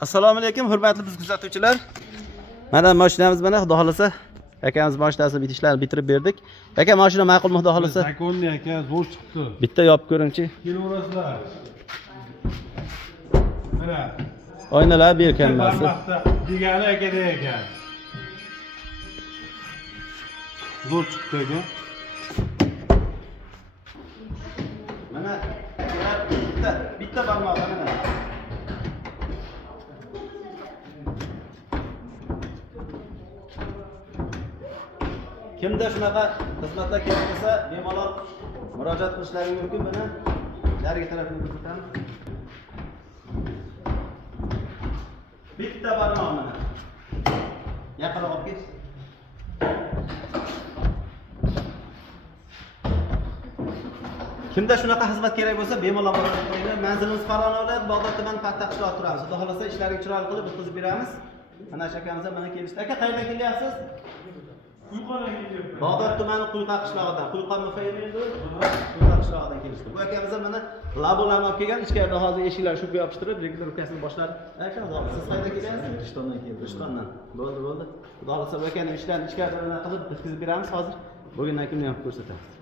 Assalomu alaykum, hurmatli biz kuzatuvchilar. Mana mashinamiz mana, xudo xolasa akamiz mashinasini bitishlarni bitirib berdik. Aka, mashina ma'qulmi xudo xolasa? Zakonni aka, zo'r chiqdi. Bitta yopib ko'ringchi. Kelaverasizlar. Mana Oynalar berkanmasi. barmoqda degani akada ekan. Zo'r chiqdi aka. Mana bitta barmoq mana. Kimda shunaqa xizmatlar kerak bo'lsa, bemalol murojaat qilishlari mumkin. Mana narigi tarafini ko'rsatamiz. Bitta barmoq mana. Yaqinroq olib ket. Kimda shunaqa xizmat kerak bo'lsa, bemalol murojaat qilinglar. Manzilimiz Farg'ona, Bog'ot tuman Paxta qishlog'ida turamiz. Xudo xolasa ishlaringiz chiroyli qilib bitkazib beramiz. Mana shakamizdan mana kelishdi. Aka, qayerdan kelyapsiz? Quyqadan kelyapti. Bog'ot tumani Quyqa qishlog'idan. Quyqa mufayyimindu. Quyqa qishlog'idan kelishdi. Bu akamiz mana labolarni olib kelgan, ichkarida hozir eshiklarni shubga yopishtirib, regulyatorkasini boshladi. Aka, siz qayerdan kelyapsiz? Rishtondan keldim. Rishtondan. Bo'ldi. Xudo xolasa bu akaning ishlarini ichkarida qilib bitkazib beramiz hozir. Bo'lgandan keyin ham ko'rsatamiz.